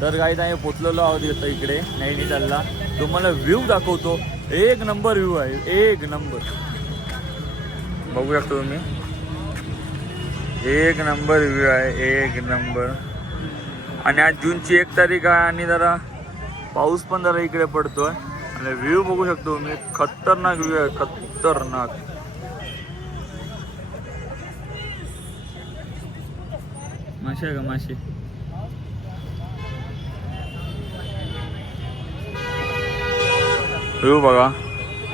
तर गाईज आम्ही पोचलेलो आहोत इथं इकडे नैनितालला. तुम्हाला व्ह्यू दाखवतो. एक नंबर व्ह्यू आहे, एक नंबर. बघू शकतो तुम्ही, एक नंबर व्ह्यू आहे, एक नंबर. आणि आज जूनची 1 तारीख आहे आणि जरा पाऊस पण जरा इकडे पडतोय आणि व्ह्यू बघू शकतो तुम्ही. खतरनाक व्ह्यू आहे, खतरनाक. मासे आहे का मासे? व्ह्यू बघा.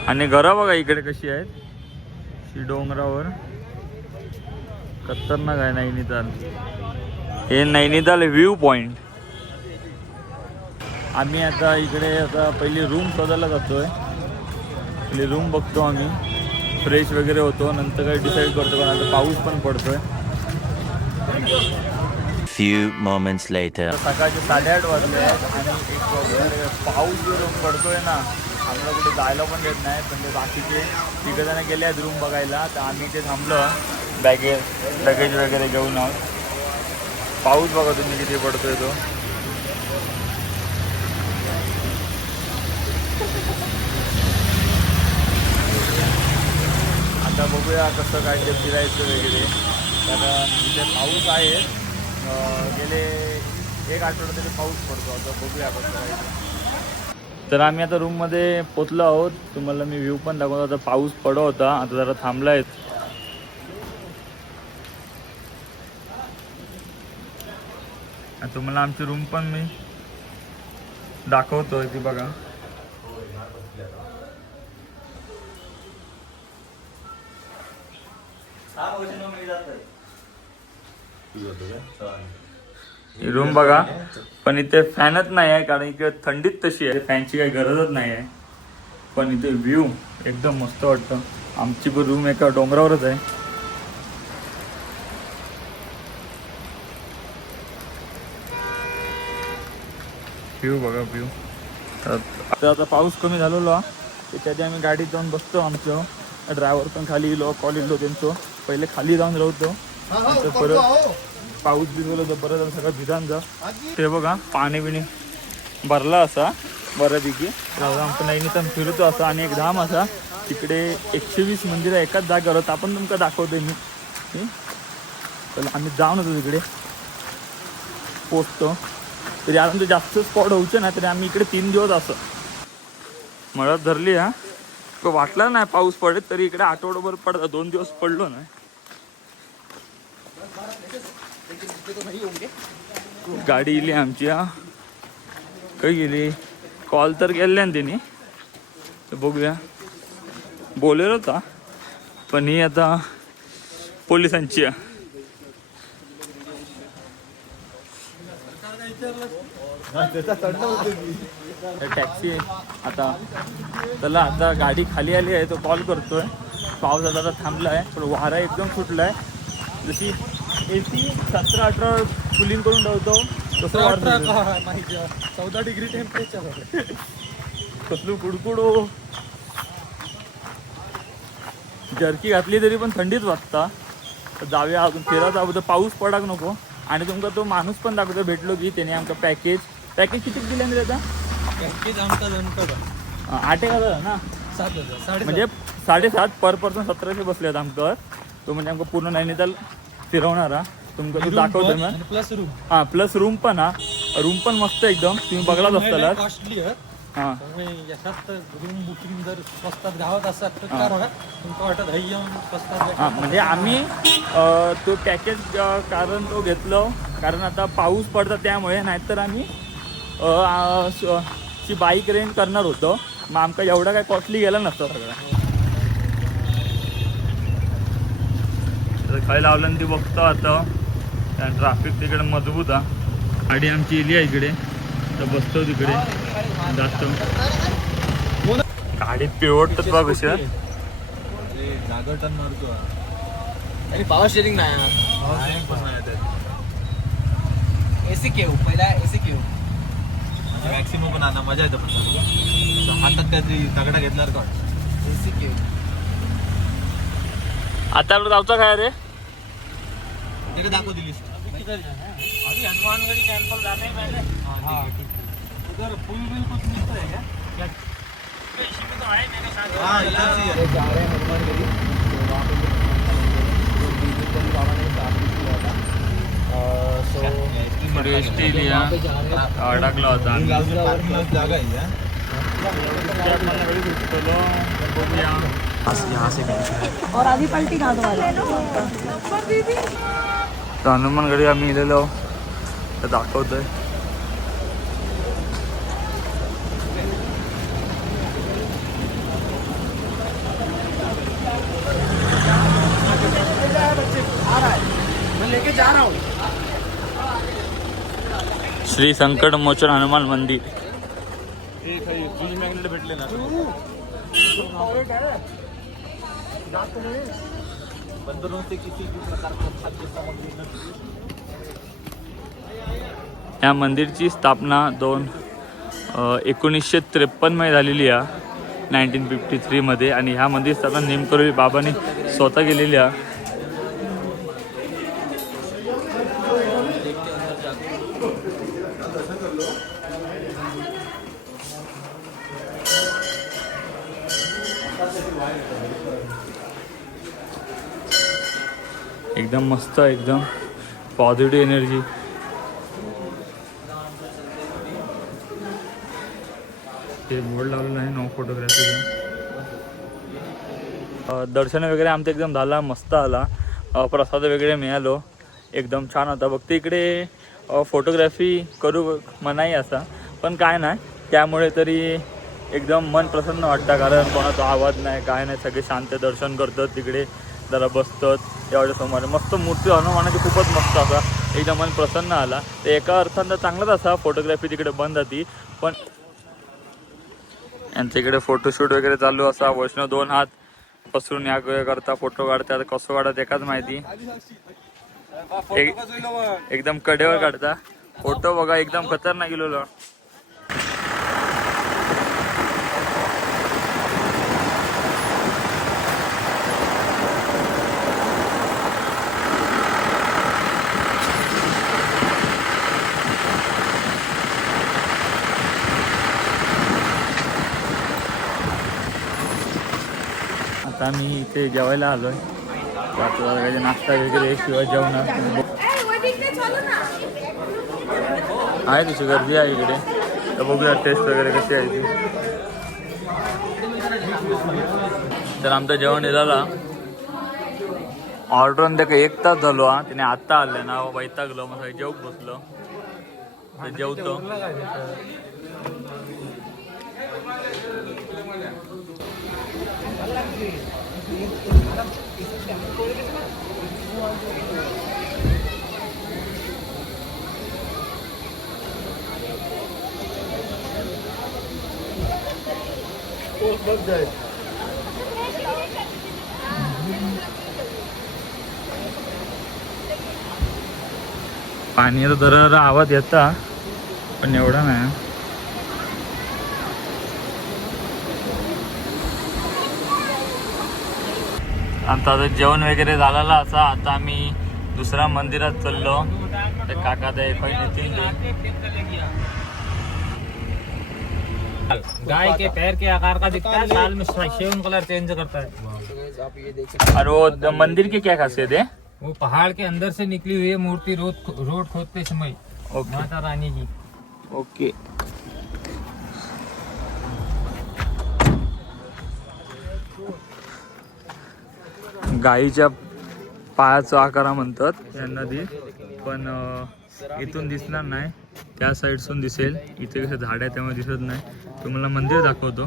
आणि घरं बघा इकडे कशी आहेत डोंगरावर. खतरनाक आहे नैनिताल. हे नैनिताल व्ह्यू पॉइंट. आम्ही आता इकडे पहिली रूम शोधायला जातोय. पहिली रूम बघतो आम्ही, फ्रेश वगैरे होतो, नंतर काही डिसाईड करतो. कारण आता पाऊस पण पडतोय. Few moments later. सकाळचे 8:30 वाजले आहेत आणि पाऊस जो पडतोय ना, आम्हाला कुठे जायला पण देत नाही. पण ते बाकीचे तिघजण गेले आहेत रूम बघायला, तर आम्ही ते थांबलो लगेज वगैरे घेऊन आहोत. पाऊस बघा तुम्ही किती पडतोय तो. आता बघूया कसं काय ते फिरायचं वगैरे. कारण इथे पाऊस आहे, गेले 1 आठवडा तरी पाऊस पडतो. आता बघूया कसं करायचं. तर आम्ही आता रूममध्ये पोचलो आहोत. तुम्हाला मी व्ह्यू पण दाखवतो. आता पाऊस पडत होता, आता जरा थांबला आहे. तुम्हाला आमची रूम पण मी दाखवतोय ती बघा. रूम बघा, पण इथे फॅनच नाही आहे कारण इकडे थंडीच तशी आहे. फॅनची काही गरजच नाही आहे. पण इथे व्ह्यू एकदम मस्त वाटतं. आमची पण रूम एका डोंगरावरच आहे. व्ह्यू बघा, व्ह्यू. आता पाऊस कमी झालेला, त्याच्या आधी आम्ही गाडीत जाऊन बसतो. आमचं ड्रायव्हर पण खाली गेलो, कॉलेज लो त्यांचं. पहिले खाली जाऊन राहतो, नंतर परत पाऊस भिजवलं तर परत सगळं भिजान जा. ते बघा पाणी बिणी भरला असा बऱ्यापैकी. आमचं नैनिताल फिरतो असा आणि एक धाम असा. तिकडे 120 मंदिरं एकाच जागेवर होतं. आपण तुमका दाखवतोय मी. तर आम्ही जाऊन होतो तिकडे, पोचतो. तरी अजून ते जास्त स्पॉट होऊचे ना, तरी आम्ही इकडे 3 दिवस असं मळत धरली. वाटलं नाही पाऊस पडेल, तरी इकडे आठवडाभर पडत. 2 दिवस पडलो नाही. गाडी इली आमची. काही गेली, कॉल तर केले ना त्यांनी, तर बघूया. बोलेरो होता, पण ही आता पोलिसांची आहे. टॅक्सी आता त्याला आता गाडी खाली आली आहे, तो कॉल करतोय. पाऊस आता थांबला आहे, पण वारा एकदम सुटला आहे. जशी AC 17-18 कुलिंग करून ठेवतो तसं 14 डिग्री टेम्परेचर. कसलं कुडकुडो. जर्की घातली तरी पण थंडीच वाजता. तर जाऊया अजून फिरत आहोत. पाऊस पडाक नको. आणि तुमका तो माणूस पण दाखवतो भेटलो की त्याने आमचं पॅकेज किती दिले ना त्याचा? पॅकेज आमचा 8,000 ना, 7,000 म्हणजे 7.5 पर पर्सन 1700 बसले आहेत आमच्यावर. तो म्हणजे आमका पूर्ण नैनिताल फिरवणारा. तुमका तो दाखवतोय मग. Plus room. प्लस रूम पण. रूम पण मस्त एकदम. तुम्ही बघलाच असताला. कॉस्टली आहे. याच्यात रूम बुकिंग जर स्वस्तात गावात असतात तर तुमका वाटत हे येऊन स्वस्तात. म्हणजे आम्ही तो पॅकेज कारण तो घेतलो, कारण आता पाऊस पडता त्यामुळे. नाहीतर आम्ही बाईक रेंट करणार होतो. मग आमका एवढा काय कॉस्टली गेला नसतं सगळं. काय लावलं ते बघतो आता. ट्रॅफिक तिकडे मजबूत आहे. गाडी आमची इली आहे इकडे, तर बसतो तिकडे जातो. गाडी पिवटत बघ कशा जागर टर्न मारतो. आणि पॉवर स्टेरिंग नाही. AC घेऊ, पहिला AC घेऊ. मॅक्सिमम पण आणा, मजा येतं. पण हातात काहीतरी तगडा घेतला का AC घेऊ. आता जाऊचा काय रे? दाखव दिलीस किधर जाना है? अभी हनुमानगढ़ी टेम्पल जाते हैं पहले। हाँ ठीक है। उधर पुल भी कुछ मिलता है क्या? इसी में तो आए मेरे साथ। हाँ इधर से ही जा रहे हैं हनुमानगढ़ी, तो वहाँ पे जो बीजेपी बाबा ने स्थापित किया था, थोडी ऑस्ट्रेलिया अडकला होता जागा है बघूया यहाँ से और आधी पलटी कहाँ तुम्हारी? तर हनुमानगडी आम्ही इलेलो तर दाखवतोय. मैं लेके जा रहा हूँ. श्री संकट मोचन हनुमान मंदिर. भेटले ना बंदरों से किसी भी प्रकार का खाद्य सामग्री न. या मंदिरची स्थापना 1953 मध्ये झालेली आहे, 1953 मध्ये. आणि ह्या मंदिर स्थापना नेमकरुली बाबांनी स्वतः केलेली आहे. एकदम मस्त, एकदम पॉझिटिव्ह एनर्जी. ते बोर्ड लावलेलं आहे नो फोटोग्राफी. दर्शन वगैरे आमचं एकदम झाला, मस्त आला. प्रसाद वगैरे मिळालो, एकदम छान होता. फक्त इकडे फोटोग्राफी करू मनाई असा, पण काय नाही, त्यामुळे तरी एकदम मन प्रसन्न वाटतं. कारण कोणाचा आवाज नाही, काय नाही, सगळे शांत दर्शन करतात. तिकडे जरा बसतात एवढ्या समोर. मस्त मूर्ती हनुमानाची खूपच मस्त असा, एकदम मन प्रसन्न आला. तर एका अर्थानं चांगलाच असा फोटोग्राफी तिकडे बंद होती. पण यांच्या इकडे फोटोशूट वगैरे चालू असा. वैष्णव 2 हात पसरून या करता फोटो काढतात. कसं काढतात एकाच माहिती. एकदम कडेवर काढता फोटो बघा, एकदम खतरनाक गेलेलो. आता मी इथे जेवायला आलोय. काही नाश्ता वगैरे किंवा जेवण आहे, तशी गर्दी आहे इकडे. तर बघूया टेस्ट वगैरे कशी आहे ती. तर आमचं जेवण झाला. ऑर्डर त्या 1 तास झालो हा. तिने आत्ता आले ना, वैतागलो. मग जेवूक बसलो, तर जेवतो. पाण्याचा जरा आवाज येता, पण एवढा नाही. आता जेवण वगैरे झालेला असा. आता आम्ही दुसऱ्या मंदिरात चाललो. ते काका गाय के पैर के आकार का दिखता है, साल में 7 कलर चेंज करता है. आप ये देख सकते और वो मंदिर की क्या खासियत है? वो पहाड़ के अंदर से निकली हुई है मूर्ति, रोड खोदते समय. ओके माता रानी की. ओके. गाईच्या पायाचा आकार म्हणतात या नदी, पण इथून दिसणार नाही, त्या साईडसून दिसेल. इथे कसं झाड आहे त्यामुळे दिसत नाही. तुम्हाला मंदिर दाखवतो.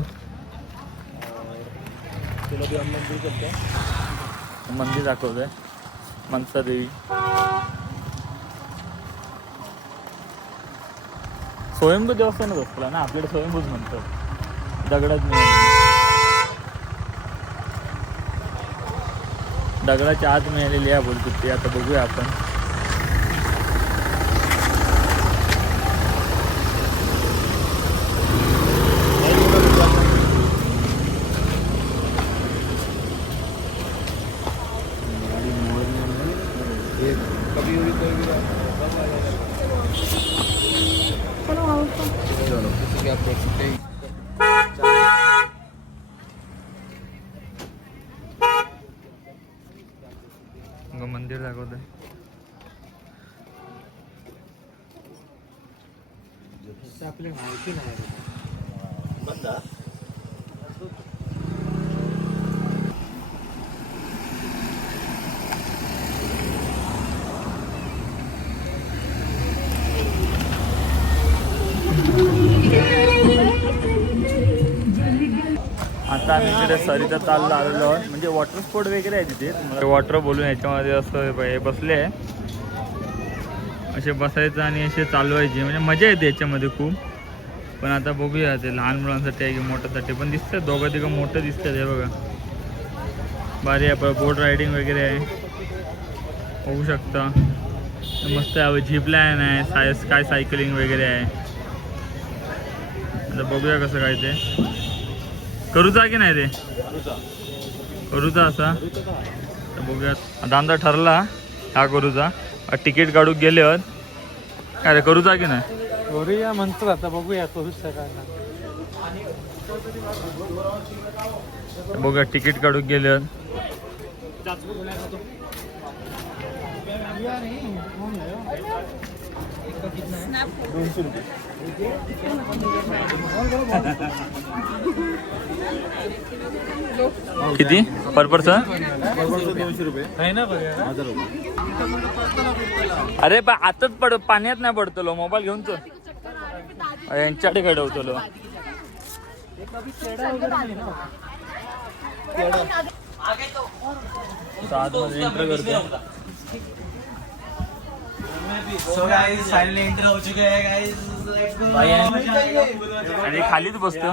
मंदिर दाखवतोय मनसा देवी. स्वयंभू देवस्थानच असला ना, आपल्याकडे स्वयंभूच म्हणतात. दगडात दगडाच्या आत मिळालेली आहे बोलतो ते. आता बघूया आपण. ये कभी भी कोई भी चलो जैसे कि आप देख सकते हैं मंदिर दाखवत आहे. आपली माहिती नाही आता आम्ही इकडे सरिता तालला आलेलो आहोत. म्हणजे वॉटर स्पोर्ट वगैरे आहे तिथे. तुम्हाला वॉटर बोलून याच्यामध्ये असं हे बसले आहे, असे बसायचं आणि असे चालवायचे. म्हणजे मजा येते याच्यामध्ये खूप. पण आता बघूया ते लहान मुलांसाठी आहे की मोठ्यासाठी पण दिसतं. दोघं तिघं मोठं दिसतात हे बघा. भारी आहे. बोट रायडिंग वगैरे आहे होऊ शकता. मस्त आहे. झिप लाईन आहे, स्काय सायकलिंग वगैरे आहे. आता बघूया कसं काय ते. करूचा की नाही ते करूचा असा तर बघूया. आता आमचा ठरला हा करूचा. तिकीट काढून गेले आहेत. काय रे करूचा की नाही करूया म्हणतो आता बघूया करूच सकाळला. बघूया तिकीट काढून गेले आहेत. किती पर पर्सन? 200 रुपये आहे ना बघा. 1000 रुपये. अरे आताच पाण्यात नाही पडतलो. मोबाईल घेऊन तो यांच्याकडे घडवतलो. एंटर करतो. आणि खालीच बसतो.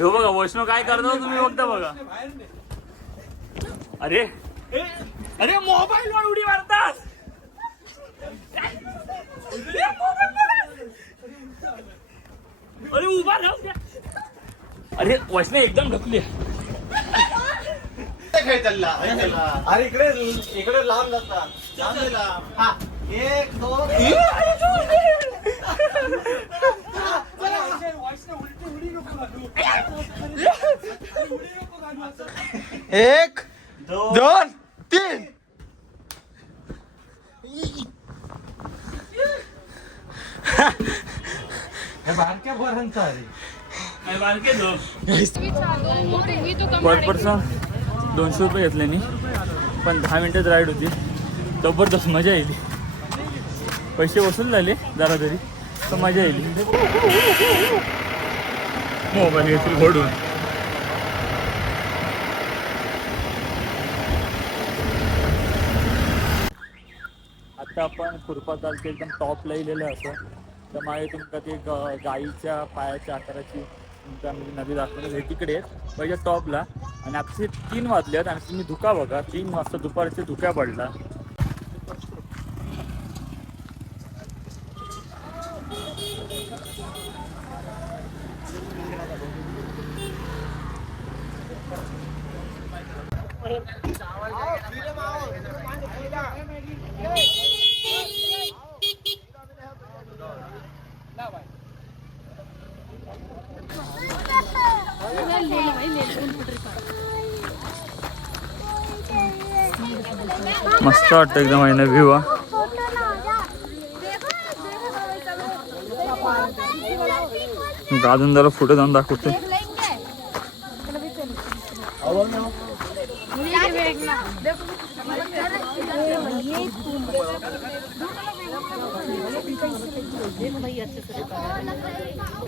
हो बघा वैष्णव काय करतो तुम्ही बघता बघा. अरे अरे मोबाईल वर उडी मारतात. अरे उभा राहून द्या. अरे वैष्णव एकदम ढकली. अरे इकडे लांब जाता. हा 1 2 1 2 3 बारक्या पोरांचा आहे. पर पर्सन 200 रुपये घेतले मी. पण 10 मिनिटात राईड होती. जबरदस्त मजा येईल. पैसे वसूल झाले जरा तरी तर मजा येईल. मोबाईल घेतील घोडून. आता आपण खुरपा चालते एकदम टॉपला लिहिलेलं असं. तर मागे तुमका ते गाईच्या पायाच्या आकाराची तुमच्यामध्ये नदी दाखवली हे तिकडे आहेत पहिल्या टॉपला. आणि आता 3 वाजलेत आणि तुम्ही धुका बघा. 3 वाजता दुपारचे धुक्या पडला. मस्त वाटतं एकदम आहे ना व्ह्यू. अजून जरा पुढे जाऊन दाखवते.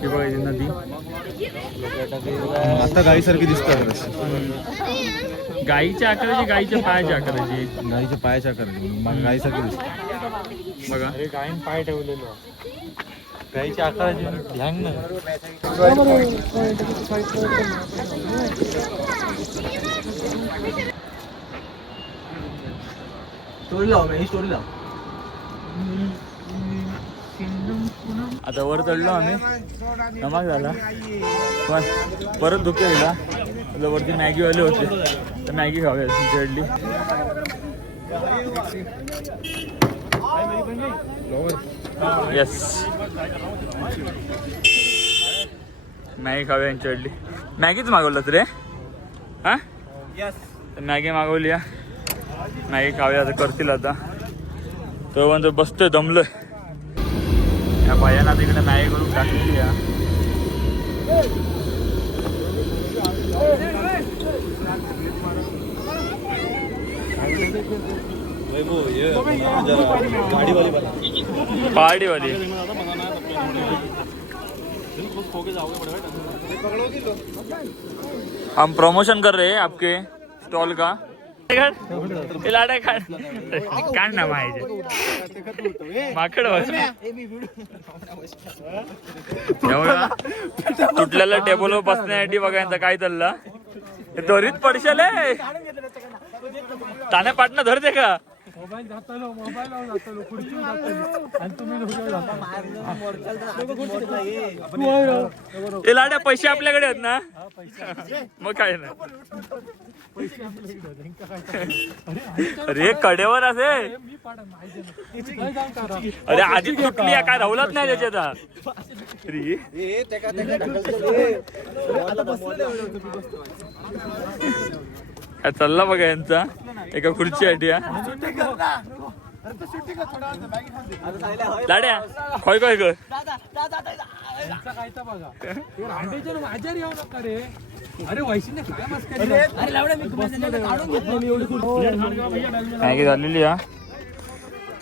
ही बघा ही नदी. आता गाईसारखी दिसतात. गाईच्या आकाराची, गाईच्या पायाच्या आकाराची. गाईच्या पायाच्या आकाराची गाईसारखी दिसते बघा. अरे गायन पाय ठेवलेलो गाईच्या आकाराची ध्यान ना. स्टोरी लाव मी स्टोरी लाव. आता वर चढलो आम्ही, नमाज झाला पण परत धुके गेला. आता वरती मॅगीवाले होते तर मॅगी खाऊया चढली. येस मॅगी खाऊया चढली. मॅगीच मागवलं रे हा. मॅगी मागवली या, मॅगी खाऊया आता करतील. आता तो पण बसतोय दमलोय. या बायानं तिकडे मॅगी करून टाकलेली या. पहाड़ी वाली हम प्रमोशन कर रहे हैं आपके स्टॉल का. काढ ना माकड एवढा तुटलेला टेबल बसण्यासाठी बघा यांचा काय चालला. दोरीत पडशाल ताने पाटणं धरते का. ते लाड्या पैसे आपल्याकडे आहेत ना मग काय ना. अरे कडेवर असे अरे आधीच तुटली काय राहुलच नाही त्याच्यात. चालला बघा यांचा एका खुर्चीसाठी. लाड्या खोय खोय ग मॅगी झालेली या.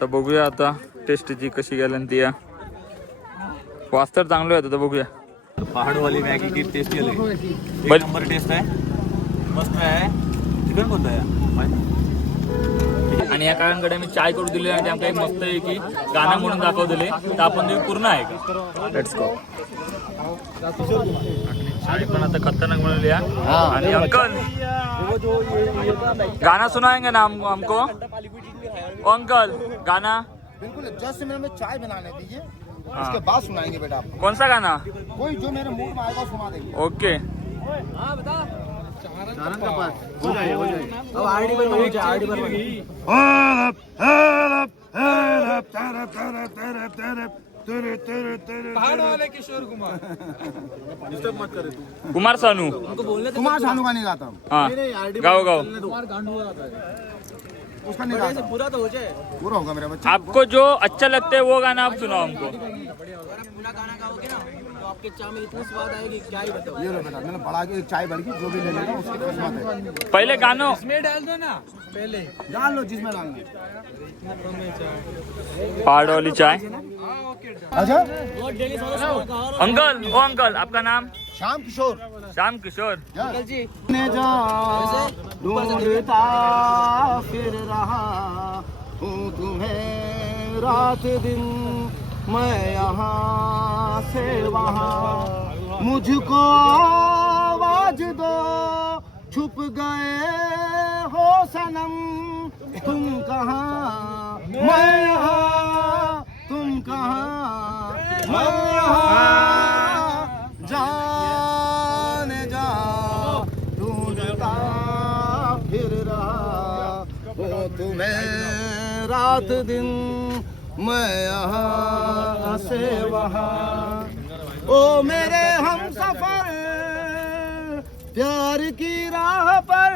तर बघूया आता टेस्टची कशी गेली ती या. वास तर चांगलं आहे. तर बघूया पहाडवाली मॅगी की टेस्ट एक नंबर टेस्ट आहे, मस्त आहे. चिकन कोणतं आहे आणि या काकांकडे मी चाय करून दिली आणि आमका एक मस्त आहे की गाणं म्हणून दाखवलेले तर आपण ते पूर्ण आहे. Let's go. चाय पण आता खतरनाक बनवली आहे. आणि अंकल गाना सुनाएंगे ना हमको. अंकल गाना बिल्कुल जस्ट मिनट में चाय बनाने दीजिए, उसके बाद सुनाएंगे बेटा आपको. कौन सा गाना. कोई जो मेरे मूड में आएगा सुना देंगे. ओके. हो जाए. अब आरडी पर बनी चाय, आरडी पर बनी. कुमार सानू. कुमार सानू का नहीं गाता हूँ. हाँ गाओ गाओ. उसका नहीं गाता. पूरा तो हो जाए. पूरा होगा मेरा बच्चा. आपको जो अच्छा लगता है वो गाना आप सुनाओ हमको. पूरा गाना गाओगे ना तो आपके चाय में इतना स्वाद आएगी क्या ही बताओ. ये लो बेटा, मैंने बढ़ा के एक चाय बढ़ गई, जो भी ले लेगा उसके किस्मत है. पहले गानो इसमें डाल दो ना पहले. डाल लो जिसमें डालना. पहाड़ वाली चाय. अच्छा अंकल ओ अंकल आपका नाम. श्याम किशोर. श्याम किशोर. अंकल जी. ढूंढता फिर रहा हूँ तुम्हें रात दिन, मैं यहाँ से वहाँ, मुझको आवाज दो, छुप गए हो सनम, तुम कहाँ मैं यहाँ, तुम कहाँ मैं यहाँ, जाने जा ढूंढता फिर रहा वो तुम्हें रात दिन, मैं यहाँ से वहाँ. ओ मेरे हम सफर प्यार की राह पर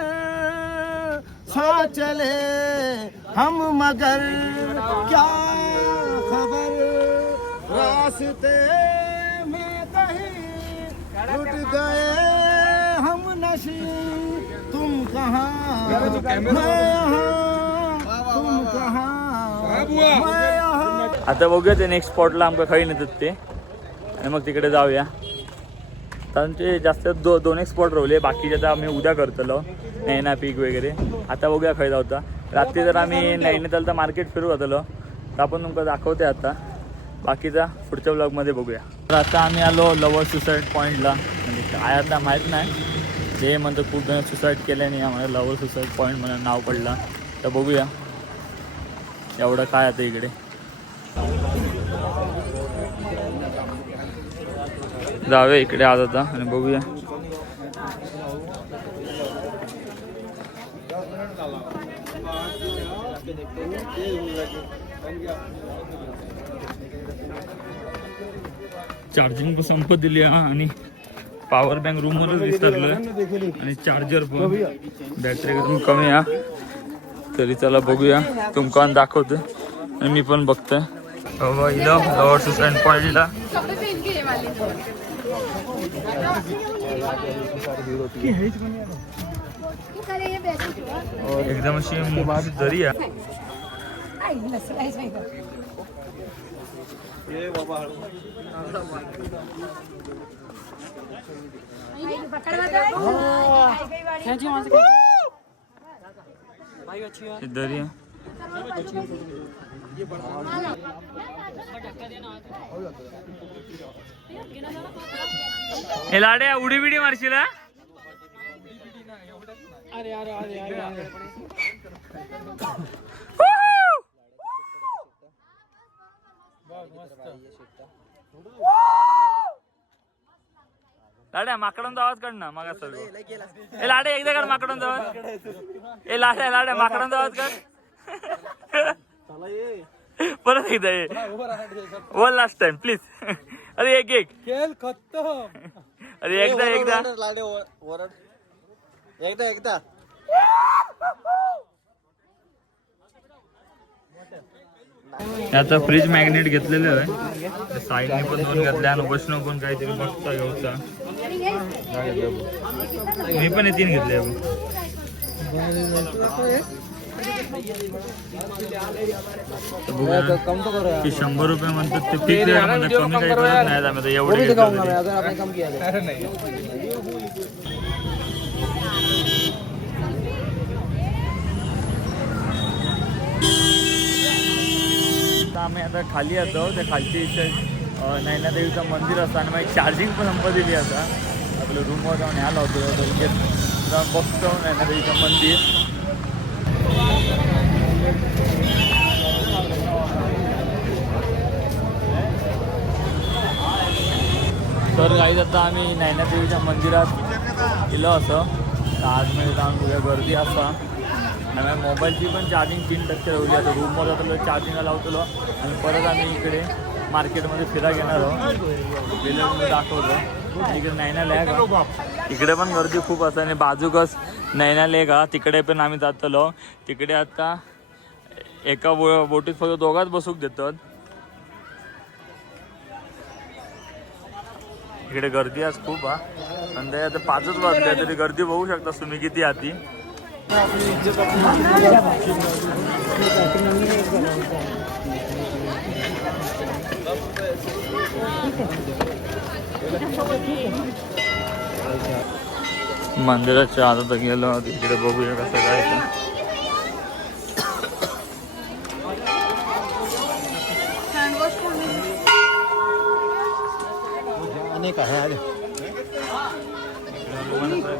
साथ चले हम, मगर क्या खबर रास्ते में कहीं लुट गए हम नशी, तुम कहाँ मैं यहाँ, तुम कहाँ मैं यहाँ. आता बघूया ते नेक्स्ट स्पॉटला आमका खाई नेतात ते आणि मग तिकडे जाऊया. त्यांचे जास्त दोन एक स्पॉट राहिले, बाकीचे आता आम्ही उद्या करतलो नैना पीक वगैरे. आता बघूया खाई जाऊता. रात्री जर आम्ही नैनितालचा मार्केट फिरू जातलो तर आपण तुमका दाखवते. आता बाकीचा पुढच्या ब्लॉगमध्ये बघूया. तर आता आम्ही आलो लवर सुसाईड पॉईंटला. म्हणजे काय आता माहीत नाही, जे म्हणतो खूप जण सुसाईड केल्याने आम्हाला लवर सुसाईड पॉईंट म्हणून नाव पडला. तर बघूया एवढं काय आता इकडे. जाऊया इकडे आज आता आणि बघूया. चार्जिंग पण संपत दिली आणि पॉवर बँक रूमवरच विसरलं आणि चार्जर पण बॅटरी एकदम कमी आहे. तरी चला बघूया, तुमका दाखवतो आणि मी पण बघतोय. इथं लॉवर सुसाईड पॉईंटला एकदम अशी दरी आहे. दरी आहे. हे लाडे उडी बिडी मारशील हा? लाड्या माकडांचा आवाज काढ ना मागा सर्व. ए लाडे एकदा काढ माकडांचा आवाज. ए लाड्या लाड्या माकडांचा आवाज काढ. परत एकदा ये. One last time please. अरे एक एक खेळ खतम. अरे एकदा एकदा एकदा याचा फ्रीज मॅग्नेट घेतलेलं आहे. साईडने पण दोन घेतल्या आणि वैष्णव पण काहीतरी बघता घेऊचा. मी पण 3 घेतले. की 100 रुपये म्हणतात ते फिक्स आहे, म्हणजे कमी काही करत नाही आम्ही एवढे आम्ही आता खाली येतो. त्या खालची इथे नैनादेवीचं मंदिर असतं आणि मग चार्जिंग पण संपत दिली आता. आपलं रूमवर जाऊन यायला होतो जाऊन बघतो नैनादेवीचं मंदिर. तर गाईज आता आम्ही नैनादेवीच्या मंदिरात गेलो असं. तर आज मी जाऊन तुझ्या गर्दी असा आणि मोबाईलची पण चार्जिंग 3% ठेवली. आता रूमवर जातो चार्जिंगला लावतो आणि परत आम्ही इकडे मार्केटमध्ये फिरायला घेणार आहोत. गेल्यावर दाखवतो. इकडे नैना लेक इकडे पण गर्दी खूप असते आणि बाजूकच नैना लेक हा तिकडे पण आम्ही जातलो. तिकडे आता एका बोटीत फक्त दोघाच बसूक देतात. इकडे गर्दी आज खूप हा. संध्याकाळी आता 5च वाजले तरी गर्दी बघू शकता तुम्ही किती आती. मंदिराच्या आत गेलो तिकडे बघूया कसं काय.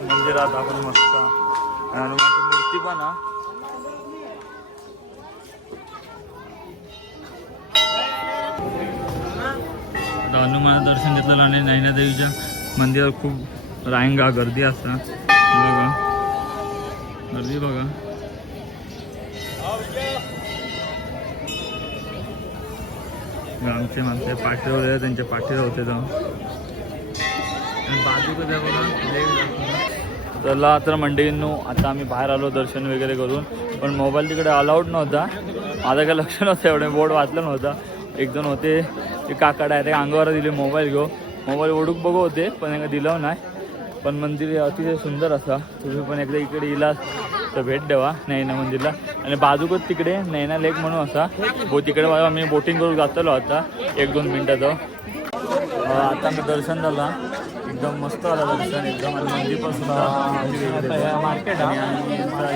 मंदिरात आपण मस्त हनुमानची मूर्ती पण हा. हनुमान दर्शन घेतलेलं आणि नैनादेवीच्या मंदिरात खूप रांगा गर्दी असतात. बघा गर्दी बघा. आमचे माणसे पाठीवर होते त्यांच्या पाठीवर होते जाऊन बाजू कधी बघा. चला तर मंडळींनो आता आम्ही बाहेर आलो दर्शन वगैरे करून. पण मोबाईल तिकडे अलाउड नव्हता. माझं काय लक्ष नव्हतं एवढे बोर्ड वाचलं नव्हता. 1-2 होते ते काका डायरेक्ट अंगावर दिले मोबाईल घेऊ. मोबाईल ओढूक बघू होते पण एकदा दिलं नाही. पण मंदिर अतिशय सुंदर असा. तुम्ही पण एकदा इकडे येला तर भेट द्यावा नैना मंदिरला. आणि बाजूकच तिकडे नैना लेक म्हणून असा तिकडे आम्ही बोटिंग करून जातलो आता 1-2 मिनटाचं. आता मी दर्शन झाला एकदम मस्त आला दर्शन एकदम. आणि मंदिर पण सुद्धा मार्केट आणि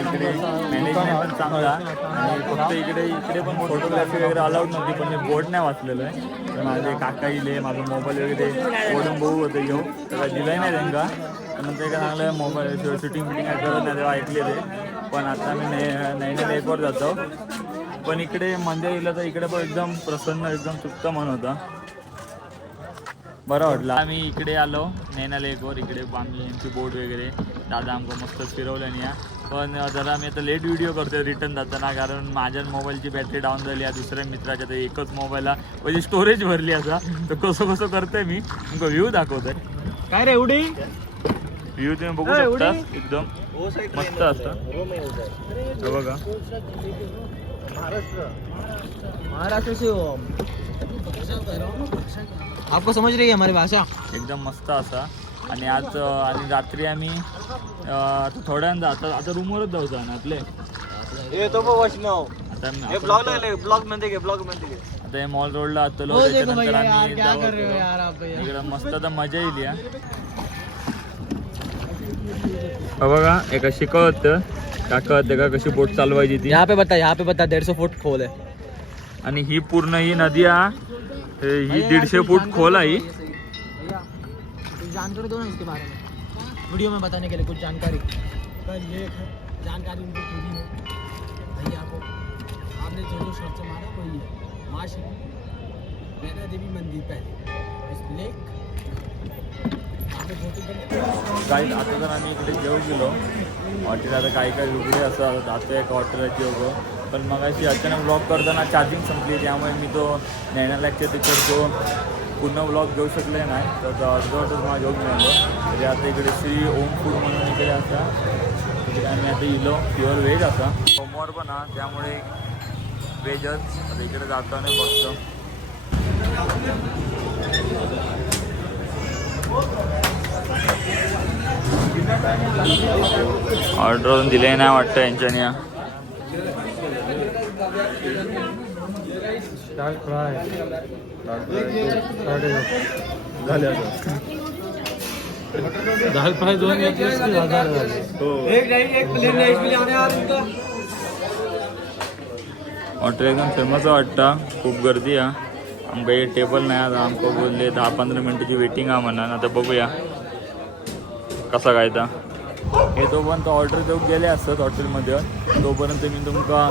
इकडे मॅनेजमेंट पण चांगला. आणि फक्त इकडे पण फोटोग्राफी वगैरे अलाउड नव्हती पण मी बोर्ड नाही वाचलेलं आहे. तर माझे काका इले माझा मोबाईल वगैरे ओढून बघू होते घेऊ तर दिलंही नाही त्यांना. नंतर एका चांगलं मोबाईल शूटिंग बिटिंग काय करत नाही तेव्हा ऐकलेले. पण आता मी नैना लेकवर जातो. पण इकडे मंदिर गेलं तर इकडे पण एकदम प्रसन्न एकदम तृप्त मन होता. बरं वाटलं. आम्ही इकडे आलो नैना लेकवर, इकडे आम्ही यांची बोट वगैरे दादा आमका मस्त फिरवलं नाही. पण जरा मी आता लेट व्हिडिओ करतोय रिटर्न जाताना, कारण माझ्या मोबाईलची बॅटरी डाऊन झाली आहे. दुसऱ्या मित्राच्या तर एकच मोबाईलला म्हणजे स्टोरेज भरली असा, तर कसं कसं करतोय मी तुमका व्ह्यू दाखवतोय. काय रे एवढी व्ह्यू तुम्ही बघू शकता, एकदम मस्त असतं. हे बघा महाराष्ट्र से हो आपको समझ रही है हमारी भाषा. एकदम मस्त असा. आणि आज आणि रात्री आम्ही आता थोड्यांदा आता रूमवरच जाऊ ना आपले. आता हे मॉल रोडला आतलो, त्याच्यानंतर आम्ही इकडं मस्त आता मजा येईल. या बघा एका शिकवत काका होते का कशी बोट चालवायची ती. यहाँ पे बता 150 फुट खोल है. आणि ही पूर्ण ही नदी ही 150 फूट खोल आहे. कुछ जानकारी दो ना इसके बारे में, वीडियो में बताने के लिए कुछ जानकारी. जानकारी उनको पूरी है भैया. आपको आपने जो जो शब्द मारा कोई माँ श्री नैना देवी मंदिर पहले इस लेक काही आता तर आम्ही इकडे जेवू गेलो हॉटेल. आता काही काही उघडे असं जातो एका हॉटेलात जेवलो, पण मग अशी अचानक ब्लॉग करताना चार्जिंग संपली, त्यामुळे मी तो नैनालॅकच्या त्याच्यावर तो पूर्ण ब्लॉग घेऊ शकले नाही. तर अर्धवटच मला घेऊन मिळालो. म्हणजे आता इकडे श्री ओम फूड म्हणून इकडे असा तिकडे आम्ही आता इलो प्युअर व्हेज असा. सोमवार पण हा, त्यामुळे व्हेजच. आता इकडे जाताना बघतो ऑर्डर दिले नाही वाटतं यांच्यानी. दाल फ्राय 2,000 हॉटेल एकदम फेमस वाटतं. खूप गर्दी आहे. आमका हे टेबल नाही. आता आमका बोलले 10-15 मिनिटाची वेटिंग आहे म्हणा. आता बघूया कसा काय तर हे तोपर्यंत ऑर्डर देऊन गेले असतात हॉटेलमध्ये. तोपर्यंत मी तुमका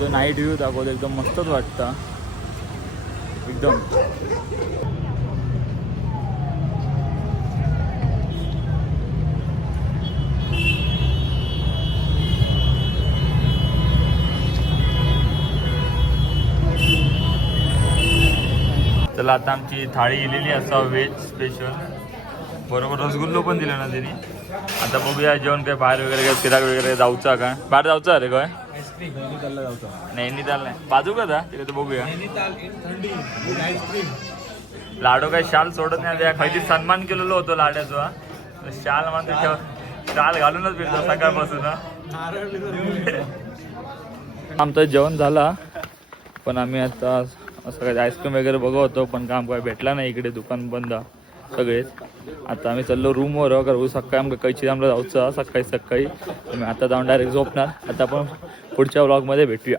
तो नाईट व्ह्यू दाखवतो. एकदम मस्तच वाटतं एकदम. चला आता आमची थाळी इलेली असा व्हेज स्पेशल, बरोबर रसगुल्लो पण दिलं ना त्यांनी. आता बघूया जेवण काय बाहेर वगैरे काय फिराक वगैरे जाऊचा का बाहेर जाऊचा अरे काय नैनिताल नाही बाजू का तिकडे तर बघूया. लाडो काय शाल सोडत नाही. त्या खायची सन्मान केलेलो होतो लाड्याचा. शाल मात्र ठेव, शाल घालूनच फिरतो सकाळपासून. आमचं जेवण झाला, पण आम्ही आता असं काय आईस्क्रीम वगैरे बघत होतो, पण काम काय भेटला नाही. इकडे दुकान बंद सगळेच. आता आम्ही चाललो रूमवर. कारण सकाळी आमका कैची आमला जाऊचं सकाळी. आम्ही आता जाऊन डायरेक्ट झोपणार. आता आपण पुढच्या व्लॉगमध्ये भेटूया.